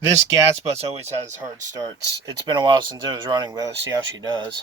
This gas bus always has hard starts. It's been a while since it was running, but let's see how she does.